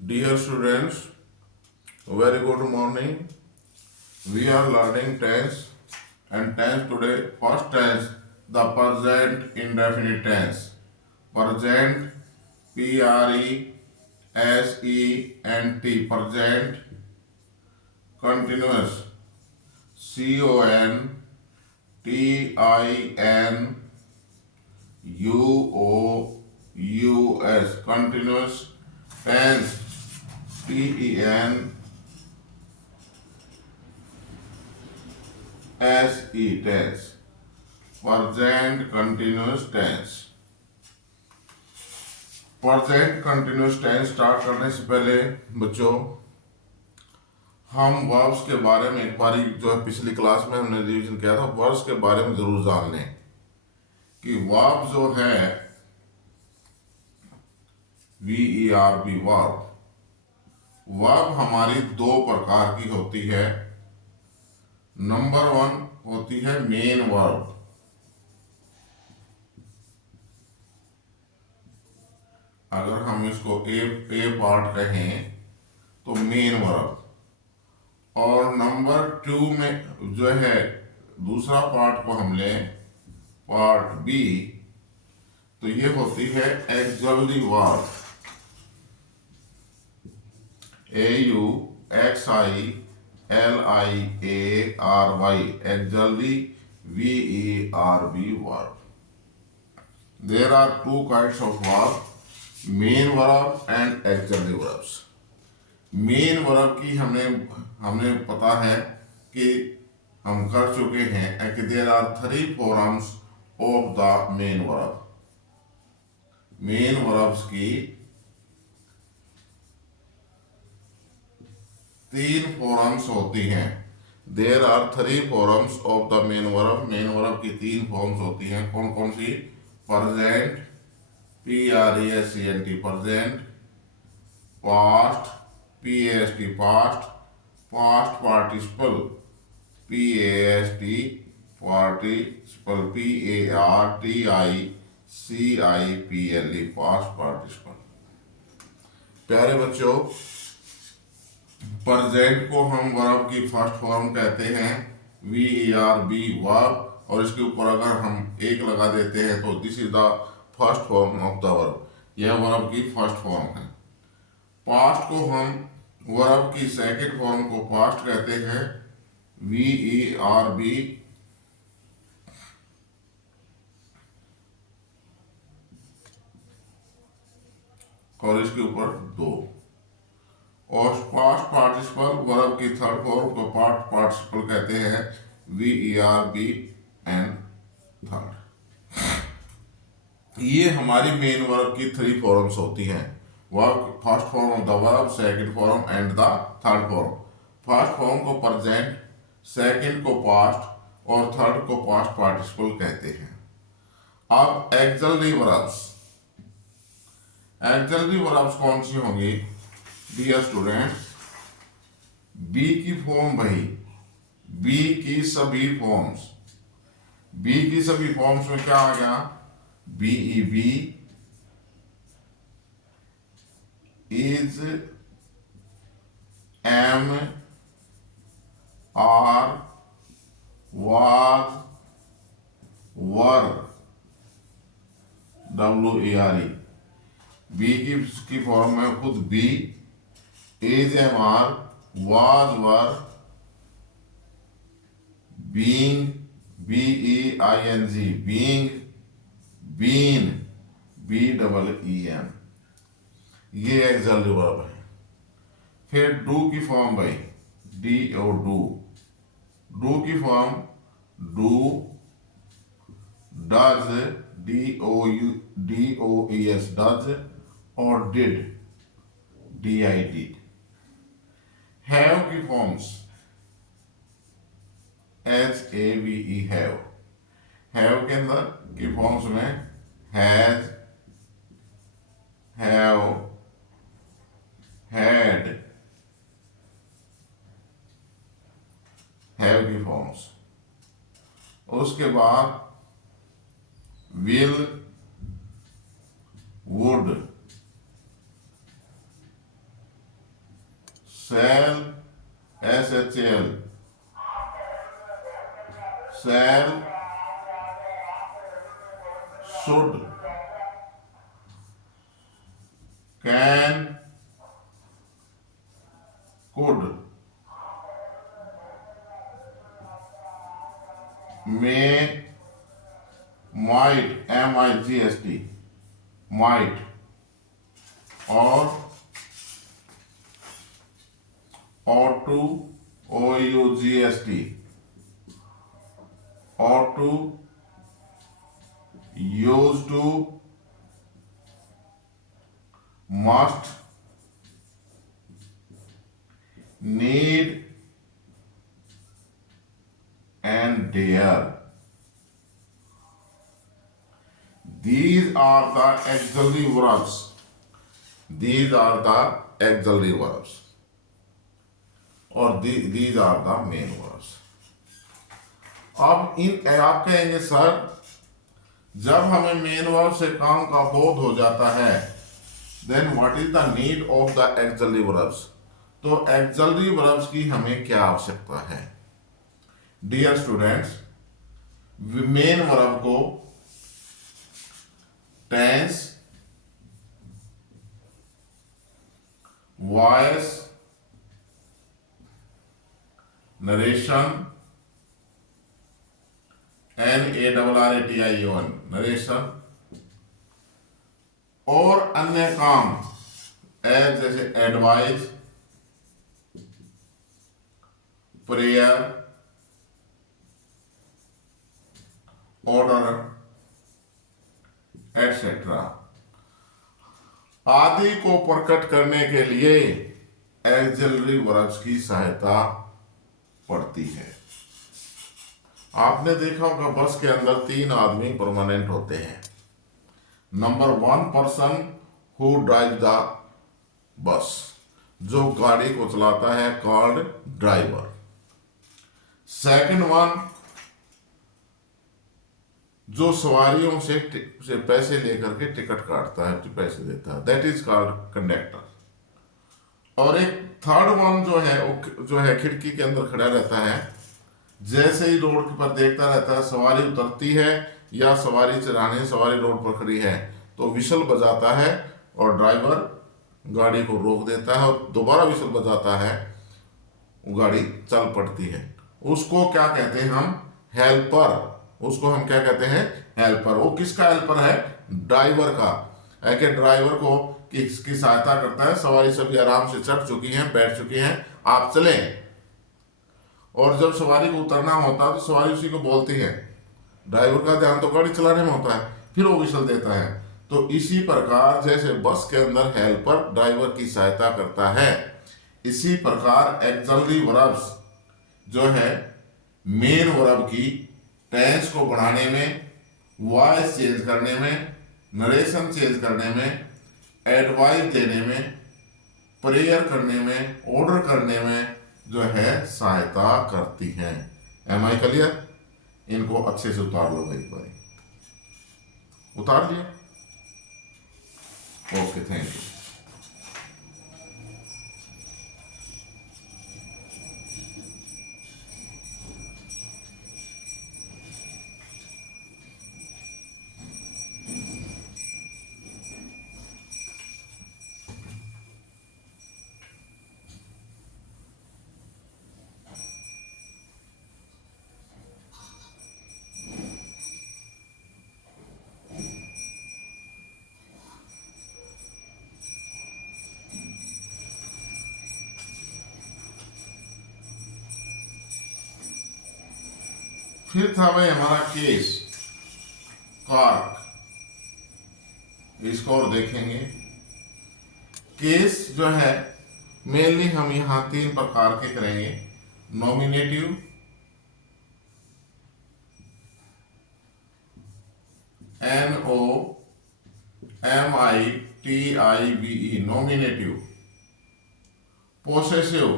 Dear students, very good morning. We are learning tense and tense today. First tense, the present indefinite tense. Present, Present, present, continuous, Continuous, continuous, tense, tense, present continuous tense। Present continuous tense start करने से पहले बच्चों हम verbs के बारे में एक बारी जो है पिछली क्लास में हमने रिवीजन किया था, वर्ब्स के बारे में जरूर जान लें कि वर्ब जो है VERB वर्ब हमारी दो प्रकार की होती है। नंबर 1 होती है मेन वर्ब, अगर हम इसको ए पार्ट कहें तो मेन वर्ब, और नंबर 2 में जो है दूसरा पार्ट को हम लें पार्ट बी, तो ये होती है axillary verb, AUXILIARY, axillary VERB verb. There are two kinds of verb, main verb and axillary verbs. Main verb की हमने पता है कि हम कर चुके हैं कि there are 3 forms of the main verb. Main verbs की 3 फॉर्म्स होती हैं। There are 3 forms of the main verb. Main verb की 3 फॉर्म्स होती हैं। कौन कौन सी? Present, PRESENT, present, past, PAST, past, past participle, PAST, participle, PARTICIPLE, past participle. प्यारे बच्चों, प्रेजेंट को हम वर्ब की फर्स्ट फॉर्म कहते हैं VERB वर्ब, और इसके ऊपर अगर हम एक लगा देते हैं तो this is the first form of the verb. यह वर्ब की फर्स्ट फॉर्म है। पास्ट को हम वर्ब की सेकंड फॉर्म को पास्ट कहते हैं VERB, और इसके ऊपर 2, और पास्ट पार्टिसिपल वर्ब की थर्ड फॉर्म को पास्ट पार्टिसिपल कहते हैं VERB एंड थर्ड। ये हमारी मेन वर्ब की 3 फॉर्म्स होती हैं। Verb first form of the verb, second form and the third form. First form को प्रेजेंट, सेकंड को पास्ट और थर्ड को पास्ट पार्टिसिपल कहते हैं। अब एक्सलरी वर्ब्स, एक्सलरी वर्ब्स कौन सी होंगी? डियर स्टूडेंट्स, बी की फॉर्म वही, बी की सभी फॉर्म्स, बी की सभी फॉर्म्स में क्या आ गया? BEB is, am, are, was, were, WARE। Be की फॉर्म में खुद be, is, am, are, was, were, being, BEING, being, been, BEEN, ये एक्सलरी वर्ब है। फिर डू की फॉर्म भाई, DO, डू की form do, does, DOES, does, और डिड, DID। हैव की फॉर्म्स HAVE, हैव। हैव के अंदर की फॉर्म्स में हैज, हैव, हैड, हैव की फॉर्म्स। उसके बाद will, would, shall, shall, shall, should, can, could, may, might, M-I-G-S-T, might, or ought to, O-U-G-S-T, ought to, used to, must, need, and dare. These are the auxiliary verbs. These are the auxiliary verbs. और these are the main verbs. अब आप कहेंगे sir, जब हमें main verb से काम का बोध हो जाता है, then what is the need of the auxiliary verbs? तो ऑक्सिलरी वर्ब्स की हमें क्या आवश्यकता है? डियर स्टूडेंट्स, मेन वर्ब को tense, voice, narration, NARRATION, narration, और अन्य काम एज जैसे एडवाइस, प्रेयर, ऑर्डर, एटसेट्रा आदि को प्रकट करने के लिए ऑक्सिलरी वर्ब्स की सहायता पड़ती है। आपने देखा होगा बस के अंदर 3 आदमी परमानेंट होते हैं। Number 1 person who drive the bus, जो गाड़ी को चलाता है, कॉल्ड ड्राइवर। सेकंड वन, जो सवारियों से पैसे लेकर के टिकट काटता है, पैसे देता है, दैट इज कॉल्ड कंडक्टर। और एक थर्ड वन जो है खिड़की के अंदर खड़ा रहता है, जैसे ही रोड पर देखता रहता है, सवारी उतरती है या सवारी चढ़ाने सवारी रोड पर खड़ी है तो विशल बजाता है और ड्राइवर गाड़ी को रोक देता है और दोबारा विशल बजाता है, वो गाड़ी चल पड़ती है। उसको क्या कहते हैं हम? हेल्पर। उसको हम क्या कहते हैं? हेल्पर। वो किसका हेल्पर है? ड्राइवर का। ऐसे ड्राइवर को किसकी सहायता करता है? सवारी सभी आराम से चढ़ चुकी हैं, बैठ चुकी हैं, आप चलें। और जब सवारी को उतरना होता है तो सवारी उसी को बोलती है, ड्राइवर का ध्यान तो गाड़ी चलाने में होता है, फिर वो विशल देता है। तो इसी प्रकार जैसे बस के अंदर हेल्पर ड्राइवर की सहायता करता है, इसी प्रकार ऑक्सिलरी वर्ब्स जो है मेन वर्ब की टेंस को बढ़ाने में, वॉइस चेंज करने में, नरेशन चेंज करने में, एडवाइस देने में, प्रेयर करने में, ऑर्डर करने में जो है सहायता करती हैं। Am I clear? इनको अच्छे से उतार लो भाई, एक बार उतार लिया। Okay, thank you. फिर था भाई हमारा केस, कार्क। इसको और देखेंगे। केस जो है मेनली हम यहां 3 प्रकार के करेंगे। Nominative, NOMITIVE, nominative. Possessive,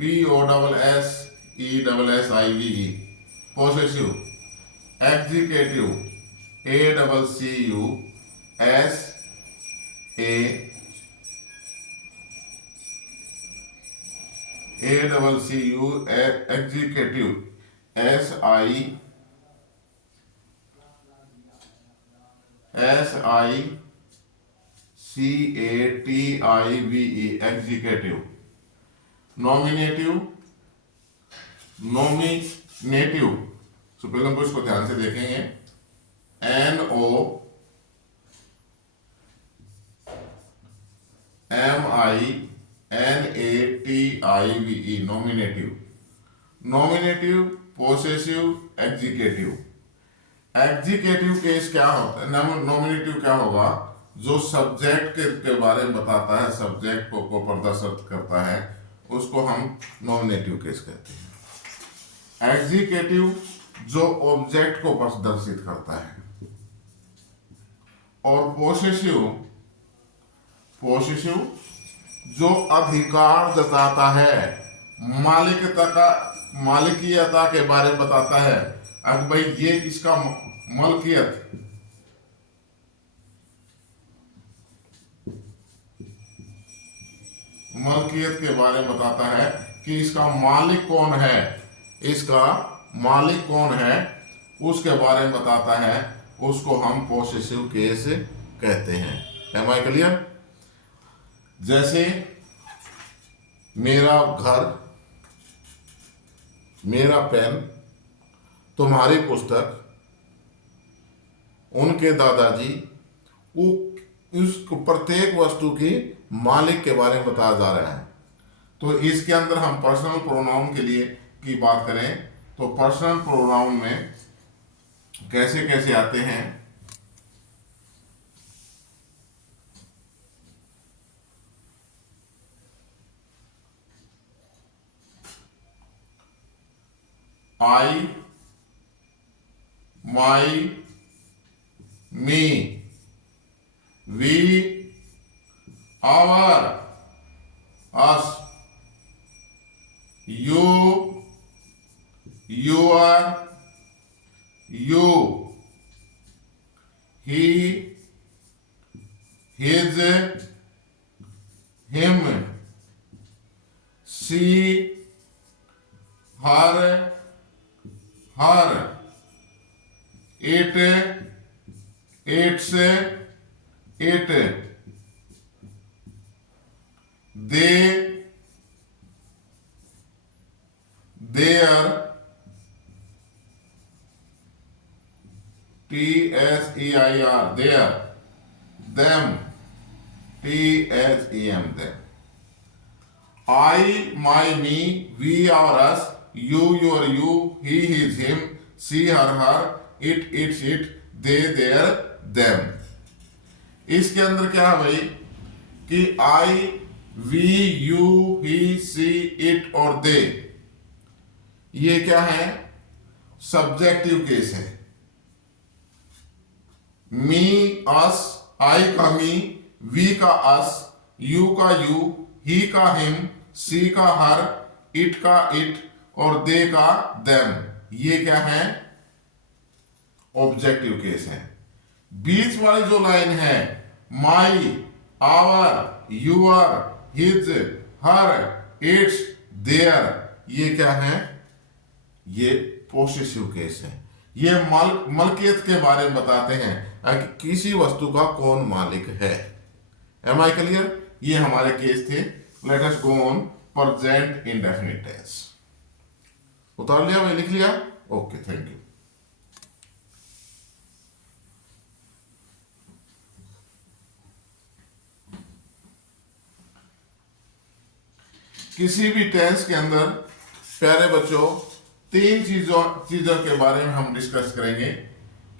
POSSESSIVE, possessive. Executive, ACCU executive, SICATIVE executive. Nominative तो पहले हमको इसको ध्यान से देखेंगे। NOMINATIVE nominative, possessive, executive. Executive case क्या होता है, नॉमिनेटिव क्या होगा, जो सब्जेक्ट के बारे में बताता है, सब्जेक्ट को प्रदर्शित करता है, उसको हम नॉमिनेटिव केस कहते हैं। एग्जीक्यूटिव जो ऑब्जेक्ट को प्रदर्शित करता है। और पोसेसिव जो अधिकार जताता है, मालिकियता के बारे में बताता है। अब भाई ये इसका मलकियत के बारे में बताता है कि इसका मालिक कौन है, उसके बारे में बताता है, उसको हम पोसेसिव केस कहते हैं। Am I clear? जैसे मेरा घर, मेरा पेन, तुम्हारी पुस्तक, उनके दादाजी, उस प्रत्येक वस्तु की मालिक के बारे में बताया जा रहा है। तो इसके अंदर हम पर्सनल प्रोनाउन के लिए की बात करें तो पर्सनल प्रोनाउन में कैसे कैसे आते हैं। I, my, me, we, our, us, you, your, you, he, his, him, she, her, it, its, it, they, their, TSEIR, their, them, TSEM, them. I, my, me, we, our, us, you, your, you, he, his, him, she, her, it, its, it, they, their, them. इसके अंदर क्या है भाई कि I, we, you, he, she, it और they, ये क्या है, सब्जेक्टिव केस है। मी, अस, I का मी, we का अस, you का you, he का him, she का her, it का it और they का them, ये क्या है, ऑब्जेक्टिव केस है। बीच वाली जो लाइन है my, our, your, his, her, its, their, ये क्या है, ये पोसेसिव केस है। ये मलकियत के बारे में बताते हैं कि किसी वस्तु का कौन मालिक है। Am I clear? ये हमारे केस थे। Let us go on present indefinite tense. उतार लिया भाई, लिख लिया? Okay, thank you. किसी भी टेंस के अंदर प्यारे बच्चों तीन चीजों के बारे में हम डिस्कस करेंगे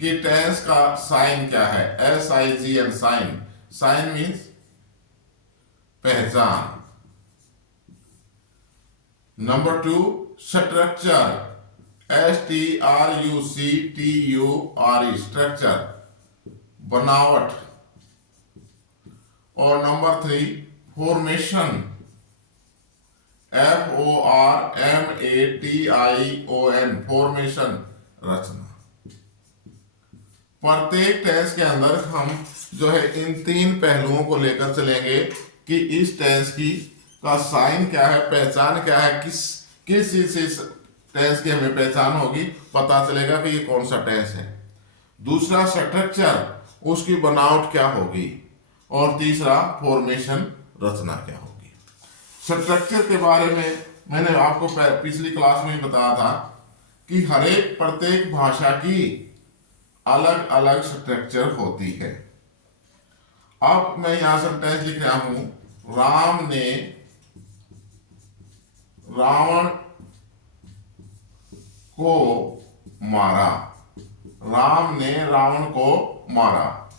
कि टेंस का साइन क्या है। SIGN, sign. साइन मीन्स पहचान। नंबर 2 स्ट्रक्चर, STRUCTURE, स्ट्रक्चर, बनावट। और नंबर 3 फॉर्मेशन, FORMATION, फॉर्मेशन, रचना। प्रत्येक टेंस के अंदर हम जो है इन तीन पहलुओं को लेकर चलेंगे कि इस टेंस की का साइन क्या है, पहचान क्या है, किस किस चीज से इस टेंस की हमें पहचान होगी, पता चलेगा कि ये कौन सा टेंस है। दूसरा स्ट्रक्चर, उसकी बनावट क्या होगी, और तीसरा फॉर्मेशन, रचना क्या होगी। स्ट्रक्चर के बारे में मैंने आपको पिछली क्लास में बताया था कि हर एक प्रत्येक भाषा की अलग अलग स्ट्रक्चर होती है। अब मैं यहां सेंटेंस लिख रहा हूं, राम ने रावण को मारा। राम ने रावण को मारा।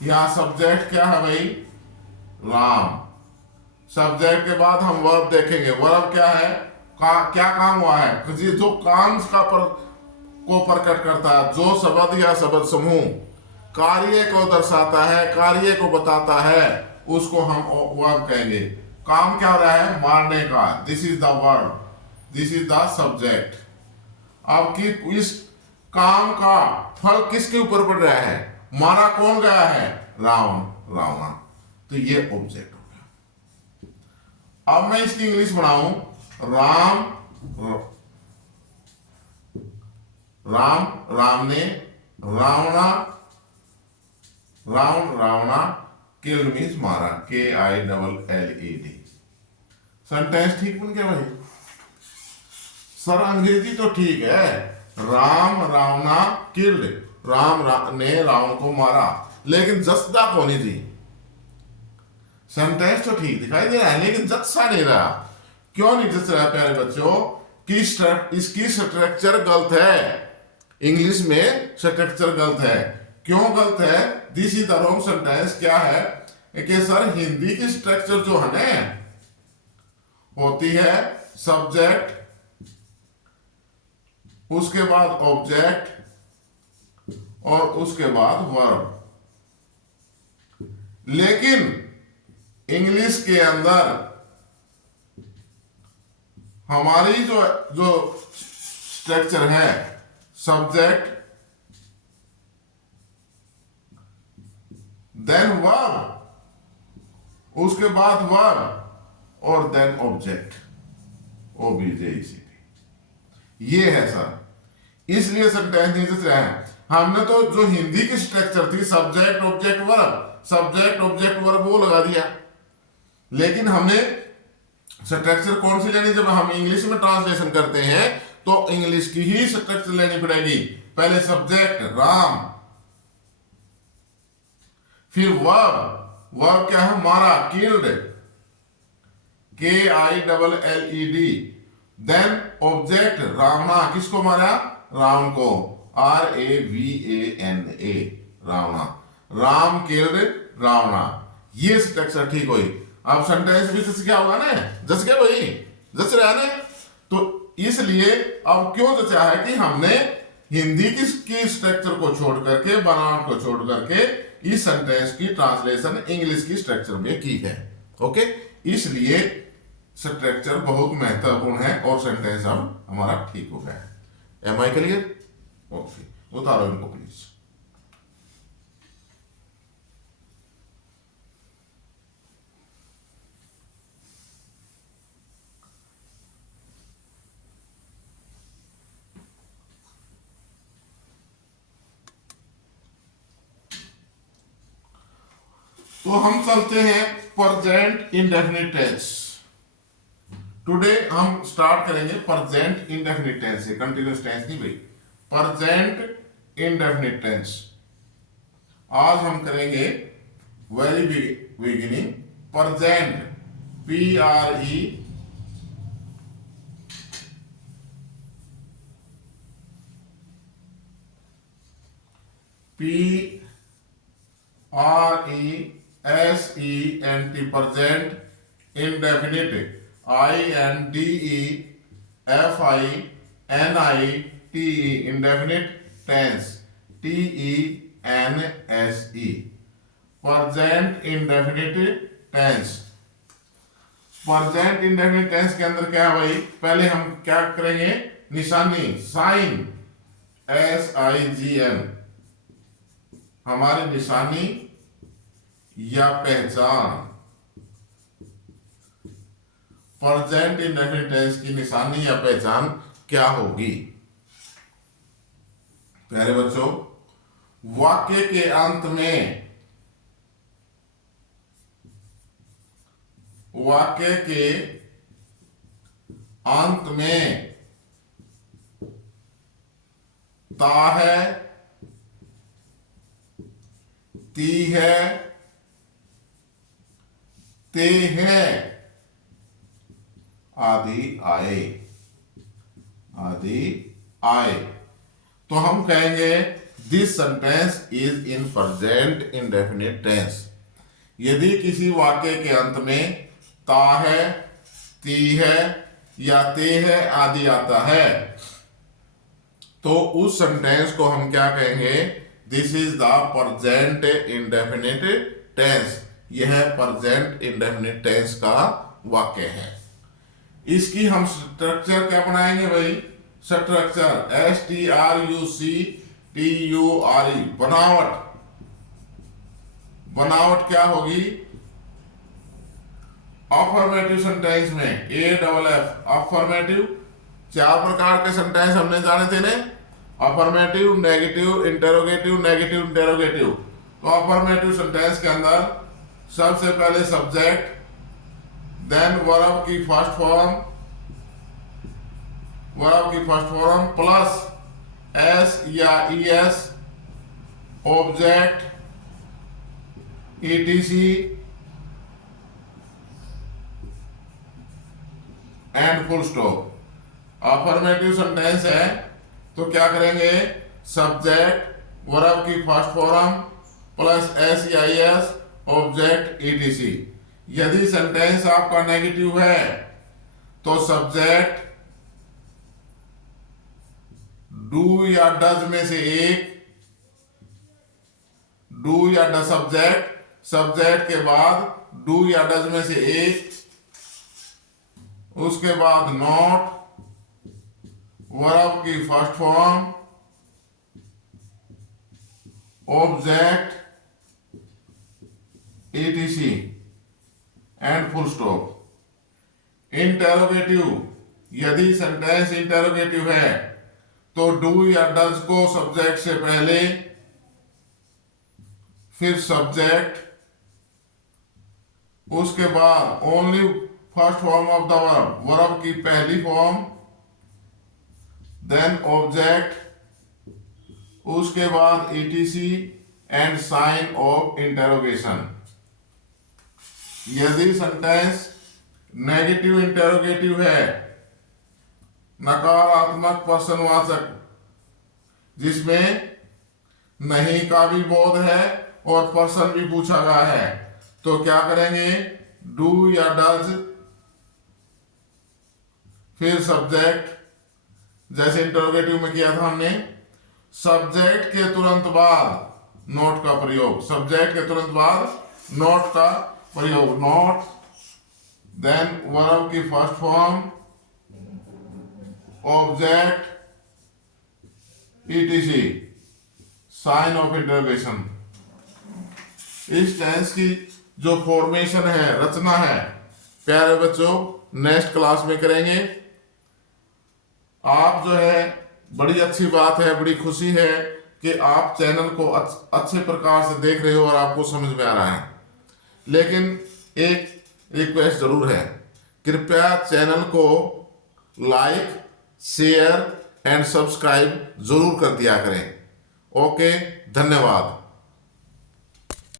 यहां सब्जेक्ट क्या है भाई, राम। सब्जेक्ट के बाद हम वर्ब देखेंगे। वर्ब क्या है, क्या काम हुआ है, जो काम को प्रकट करता है, जो शब्द या शब्द समूह कार्य को दर्शाता है, कार्य को बताता है, उसको हम वर्ब कहेंगे। काम क्या हो रहा है, मारने का, this is the verb, this is the subject. अब कि इस काम का फल किसके ऊपर पड़ रहा है, मारा कौन गया है, रावण, रावण। तो ये ऑब्जेक्ट हो गया। अब मैं इसकी इंग्लिश बनाऊं, राम ने रावणा किल्ड मीन्स मारा, KILLED। सेंटेंस ठीक बन गया भाई। सर अंग्रेजी तो ठीक है, राम रावणा किल्ड, ने रावण को मारा, लेकिन जसदा को नहीं थी। सेंटेंस तो ठीक दिखाई दे रहा है, लेकिन जसा नहीं रहा। क्यों नहीं जस रहा प्यारे बच्चों, कि इसकी स्ट्रक्चर गलत है। इंग्लिश में स्ट्रक्चर गलत है। क्यों गलत है, this is the wrong sentence. क्या है कि सर हिंदी की स्ट्रक्चर जो है ना, होती है सब्जेक्ट, उसके बाद ऑब्जेक्ट, और उसके बाद वर्ब। लेकिन इंग्लिश के अंदर हमारी जो स्ट्रक्चर है, सब्जेक्ट, देन वर्ब, उसके बाद वर्ब, और देन ऑब्जेक्ट, OBJECT। ये है सर, इसलिए सेंटेंस नहीं दिख रहा है। हमने तो जो हिंदी की स्ट्रक्चर थी, subject object verb, subject object verb, वो लगा दिया। लेकिन हमने स्ट्रक्चर कौन सी लेनी, जब हम इंग्लिश में ट्रांसलेशन करते हैं तो इंग्लिश की ही स्ट्रक्चर लेनी पड़ेगी। पहले सब्जेक्ट राम, फिर वर्ब क्या है, मारा, किल्ड, KILLED, देन ऑब्जेक्ट रावणा, किसको मारा, रावण को, RAVANA, रावणा, राम किल्ड रावणा। ये स्ट्रक्चर ठीक हुई। अब सेंटेंस भी जस क्या होगा ना, जस क्या भाई, जस रहा ना। तो इसलिए अब क्यों जचा है कि हमने हिंदी की स्ट्रक्चर को छोड़ करके, बनावट को छोड़ करके इस सेंटेंस की ट्रांसलेशन इंग्लिश की स्ट्रक्चर में की है। ओके, इसलिए स्ट्रक्चर बहुत महत्वपूर्ण है और सेंटेंस अब हमारा ठीक हो गया है। Am I clear? ओके, उतारो इनको प्लीज। तो हम चलते हैं प्रेजेंट इंडेफिनिट टेंस। टुडे हम स्टार्ट करेंगे प्रेजेंट इंडेफिनिट टेंस से, कंटिन्यूअस टेंस नहीं भाई, प्रेजेंट इंडेफिनिट टेंस। आज हम करेंगे very beginning present, PRE PRESENT, present indefinite, INDEFINITE, indefinite tense, TENSE, present indefinite tense। present indefinite tense के अंदर क्या है भाई, पहले हम क्या करेंगे, निशानी, साइन, SIGN, हमारी निशानी या पहचान। प्रेजेंट इंडेफिनिट टेंस की निशानी या पहचान क्या होगी? प्यारे बच्चों, वाक्य के अंत में ता है, ती है, ते है आदि आए तो हम कहेंगे this sentence is in present indefinite tense. यदि किसी वाक्य के अंत में ता है, ती है या ते है आदि आता है तो उस सेंटेंस को हम क्या कहेंगे? This is the present indefinite tense. यह प्रेजेंट इंडेफिनिट टेंस का वाक्य है। इसकी हम स्ट्रक्चर क्या बनाएंगे भाई? स्ट्रक्चर STRUCTURE, बनावट क्या होगी? अफर्मेटिव सेंटेंस में AFF अफर्मेटिव, 4 प्रकार के सेंटेंस हमने जाने थे ने, affirmative, negative, interrogative, negative interrogative. तो अफर्मेटिव सेंटेंस के अंदर सबसे पहले सब्जेक्ट, देन वर्ब की फर्स्ट फॉर्म प्लस S या ES, object, ETC and full stop. Affirmative sentence है तो क्या करेंगे? सब्जेक्ट, वर्ब की फर्स्ट फॉर्म प्लस S या ES, ऑब्जेक्ट, ETC। यदि सेंटेंस आपका नेगेटिव है तो सब्जेक्ट डू या डज में से एक, डू या डज सब्जेक्ट के बाद डू या डज में से एक, उसके बाद नॉट, वर्ब की first form, object, ETC and full stop. Interrogative, यदि सेंटेंस इंटेरोगेटिव है तो डू या डज को सब्जेक्ट से पहले, फिर सब्जेक्ट, उसके बाद only first form of the verb की पहली फॉर्म, देन ऑब्जेक्ट, उसके बाद ETC and sign of interrogation. यदि सेंटेंस नेगेटिव इंटेरोगेटिव है, नकारात्मक प्रश्नवाचक जिसमें नहीं का भी बोध है और प्रश्न भी पूछा गया है, तो क्या करेंगे? डू या डज, फिर सब्जेक्ट, जैसे इंटरोगेटिव में किया था हमने, सब्जेक्ट के तुरंत बाद नोट का प्रयोग, नोट, देन वर्ब की first form, object, ETC, sign of interrogation. इस टेंस की जो फॉर्मेशन है, रचना है, प्यारे बच्चों नेक्स्ट क्लास में करेंगे। आप जो है, बड़ी अच्छी बात है, बड़ी खुशी है कि आप चैनल को अच्छे प्रकार से देख रहे हो और आपको समझ में आ रहा है। लेकिन एक रिक्वेस्ट जरूर है, कृपया चैनल को लाइक, शेयर एंड सब्सक्राइब जरूर कर दिया करें। ओके, धन्यवाद।